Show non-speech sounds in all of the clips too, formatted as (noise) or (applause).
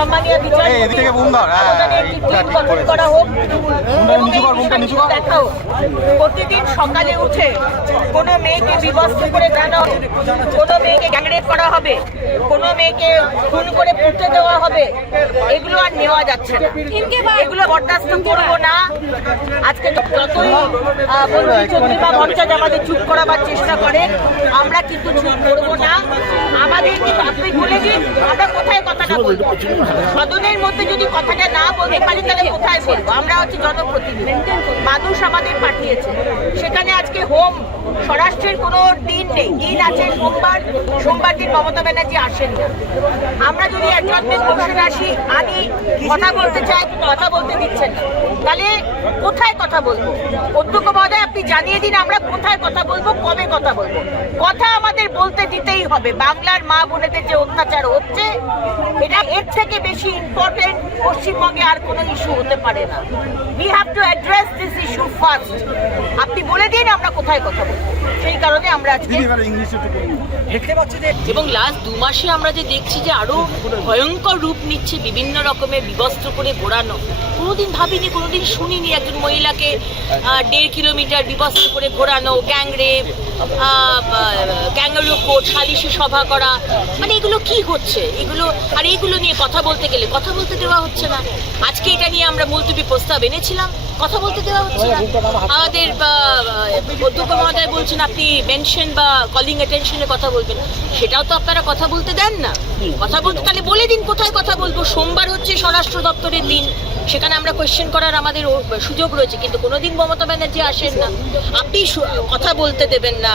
সম্মানীয় বিচারপতি এই, থেকে বুম ধর, গঠন করা হোক। দেখা হোক। প্রতিদিন সকালে উঠে কোনো মেয়েকে বিবস্ত্র করে দেওয়া হবে কোনো মেয়েকে গ্যাংরেপ করা হবে। কোনো মেয়েকে খুন করে পুঁতে দেওয়া হবে। এগুলো আর নেওয়া যাচ্ছে না। এগুলো বরদাস্ত করব না। আজকে যতই আহ, মন্ত্রী বা মঞ্চাজ আমাদের চুপ করাবার চেষ্টা করে আমরা কিন্তু চুপ করব না। আমাদের কিন্তু আপনি বলে দিন আমরা বলব। সদনের মধ্যে যদি কথাটা না বলতে পারি তাহলে কোথায় বলব? আমরা হচ্ছে জনপ্রতিনিধি। মানুষ আমাদের পাঠিয়েছে। সেখানে আজকে হোম স্বরাষ্ট্রের কোনো দিন নেই। দিন আছে সোমবার। সোমবার দিন মমতা ব্যানার্জি আসেন না। আমরা যদি অ্যাডজমেন্ট মোশন আসি আনি কথা বলতে চাই কথা বলতে দিচ্ছেন না। তাহলে কোথায় কথা বলব? অধ্যক্ষ মহোদয় আপনি জানিয়ে দিন আমরা কোথায় কথা বলব কবে কথা বলব? কথা আমাদের বলতে দিতেই হবে বাংলার মা বোনেদের যে অত্যাচার হচ্ছে এটা এর থেকে বেশি ইম্পর্টেন্ট পশ্চিমবঙ্গে আর কোনো ইস্যু হতে পারে না। We have to address this issue first আপনি বলে দিন আমরা কোথায় কথা বলব। সেই কারণে আমরা আজকে এবং লাস্ট দু মাসে আমরা যে দেখছি যে আরও ভয়ঙ্কর রূপ নিচ্ছে বিভিন্ন রকমের বিবস্ত্র করে ঘোরানো। কোনোদিন ভাবিনি, কোনোদিন শুনিনি একজন মহিলাকে দেড় কিলোমিটার বিবস্ত্র করে ঘোরানো, গ্যাংরেপ ক্যাঙ্গারু কোর্ট সালিশি সভা করা। মানে এগুলো কি হচ্ছে? এগুলো, আর এইগুলো নিয়ে কথা বলতে গেলে কথা বলতে দেওয়া হচ্ছে না। আজকে এটা নিয়ে আমরা মুলতুবি প্রস্তাব এনেছিলাম, কথা বলতে দেওয়া হচ্ছে না। আমাদের অধ্যক্ষ মহোদয় বলছেন, আপনি মেনশন বা কলিং অ্যাটেনশনে কথা বলবেন। সেটাও তো আপনারা কথা বলতে দেন না। কথা বলতে, তাহলে বলে দিন কোথায় কথা বলব। সোমবার হচ্ছে স্বরাষ্ট্র দপ্তরের দিন। সেখানে আমরা কোয়েশ্চেন করার আমাদের সুযোগ রয়েছে, কিন্তু কোনোদিন মমতা ব্যানার্জি আসেন না। আপনি কথা বলতে দেবেন না,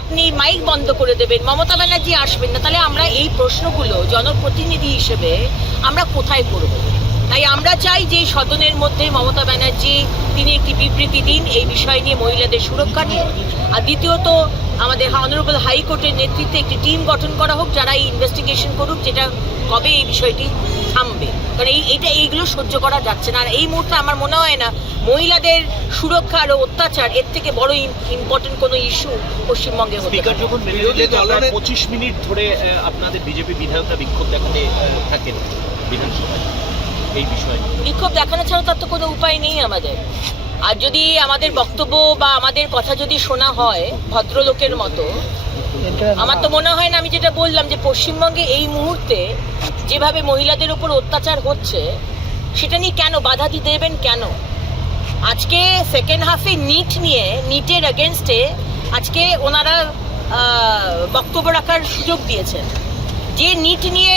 আপনি মাইক বন্ধ করে দেবেন, মমতা ব্যানার্জি আসবেন না। তাহলে আমরা এই প্রশ্নগুলো জনপ্রতিনিধি হিসেবে আমরা কোথায় করব? তাই আমরা চাই যে সদনের মধ্যে মমতা ব্যানার্জি, তিনি একটি বিবৃতি দিন এই বিষয় নিয়ে মহিলাদের সুরক্ষা নিয়ে। আর দ্বিতীয়ত, আমাদের অনারেবল হাইকোর্টের নেতৃত্বে একটি টিম গঠন করা হোক, যারা এই ইনভেস্টিগেশন করুক, যেটা কবে এই বিষয়টি থামবে। কারণ এই এইটা এইগুলো সহ্য করা যাচ্ছে না। আর এই মুহূর্তে আমার মনে হয় না মহিলাদের সুরক্ষা আর অত্যাচার এর থেকে বড় ইম্পর্টেন্ট কোনো ইস্যু পশ্চিমবঙ্গে স্পিকার যখন বিরোধী দলের পঁচিশ মিনিট ধরে আপনাদের বিজেপি বিধায়করা বিক্ষোভ দেখাতে থাকেন বিধানসভায়। এই বিষয়ে। বিক্ষোভ দেখানো ছাড়া তার তো কোনো উপায় নেই আমাদের। আর যদি আমাদের বক্তব্য বা আমাদের কথা যদি শোনা হয় ভদ্রলোকের মতো আমার তো মনে হয় না, আমি যেটা বললাম যে পশ্চিমবঙ্গে এই মুহূর্তে যেভাবে মহিলাদের উপর অত্যাচার হচ্ছে, সেটা নিয়ে কেন বাধা দিতে দেবেন কেন? আজকে সেকেন্ড হাফে নিট নিয়ে নিটের এগেনস্টে আজকে ওনারা বক্তব্য রাখার সুযোগ দিয়েছেন। যে নিট নিয়ে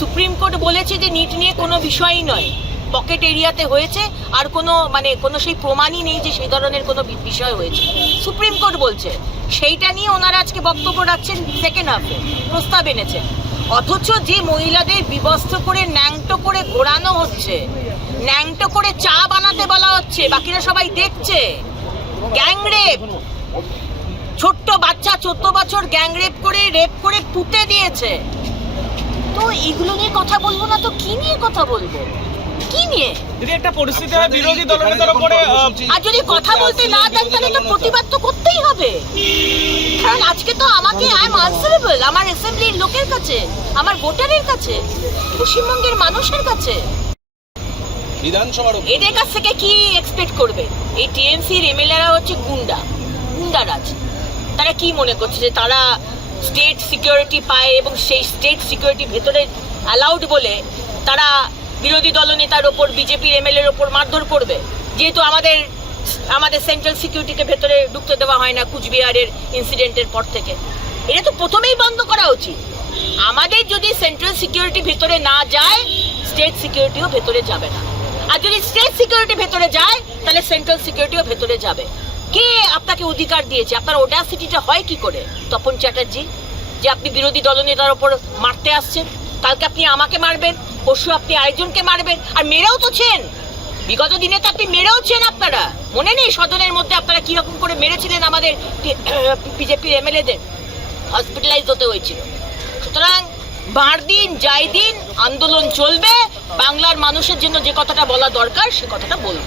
সুপ্রিম কোর্ট বলেছে যে নিট নিয়ে কোনো বিষয়ই নয়। পকেট এরিয়াতে হয়েছে, আর কোনো মানে কোনো সেই প্রমাণই নেই যে সেই ধরনের কোনো বিষয় হয়েছে। সুপ্রিম কোর্ট বলছে, সেইটা নিয়ে ওনারা আজকে বক্তব্য রাখছেন সেকেন্ড হাফে প্রস্তাব এনেছেন। অথচ যে মহিলাদের বিবস্ত্র করে, ন্যাংটো করে ঘোরানো হচ্ছে, ন্যাংটো করে চা বানাতে বলা হচ্ছে, বাকিরা সবাই দেখছে। গ্যাংরেপ ছোট্ট বাচ্চা চোদ্দ বছর গ্যাংরেপ করে রেপ করে পুঁতে দিয়েছে। তো এগুলো নিয়ে কথা বলব না, তো কি নিয়ে কথা বলব? কি নিয়ে? যদি একটা পরিস্থিতি হয় বিরোধী দলনেতার উপরে আর যদি কথা বলতে না দেন তাহলে তো প্রতিবাদ তো করতেই হবে। কারণ আজকে তো আমাকে আই এম আনসারেবল আমার অ্যাসেম্বলির লোকের কাছে আমার ভোটারের কাছে পশ্চিমবঙ্গের মানুষের কাছে। বিধানসভার এদের কাছ থেকে কি এক্সপেক্ট করবে? এই টিএমসির এমএলএরা হচ্ছে গুন্ডা গুন্ডারাজ তারা কি মনে করছে যে তারা স্টেট সিকিউরিটি পায় এবং সেই স্টেট সিকিউরিটি ভেতরে অ্যালাউড বলে তারা বিরোধী দলনেতার ওপর, বিজেপির এমএলএর ওপর মারধর করবে। যেহেতু আমাদের আমাদের সেন্ট্রাল সিকিউরিটিকে ভেতরে ঢুকতে দেওয়া হয় না কুচবিহারের ইনসিডেন্টের পর থেকে। এটা তো প্রথমেই বন্ধ করা উচিত। আমাদের যদি সেন্ট্রাল সিকিউরিটি ভেতরে না যায় স্টেট সিকিউরিটিও ভেতরে যাবে না। আর যদি স্টেট সিকিউরিটি ভেতরে যায়, তাহলে সেন্ট্রাল সিকিউরিটিও ভেতরে যাবে। কে আপনাকে অধিকার দিয়েছে? আপনার ওডাসিটিটা হয় কি করে? তপন চ্যাটার্জি, যে আপনি বিরোধী দলনেতার ওপর মারতে আসছেন, কালকে আপনি আমাকে মারবেন? পরশু আপনি আরেকজনকে মারবেন, আর মেরেও তো ছেন বিগত দিনে তো আপনি মেরেওছেন আপনারা। মনে নেই সদনের মধ্যে আপনারা কীরকম করে মেরেছিলেন আমাদের (clears throat) বিজেপির এমএলএদের? হসপিটালাইজ হতে হয়েছিল। সুতরাং বার দিন, যাই দিন, আন্দোলন চলবে। বাংলার মানুষের জন্য যে কথাটা বলা দরকার, সে কথাটা বলব।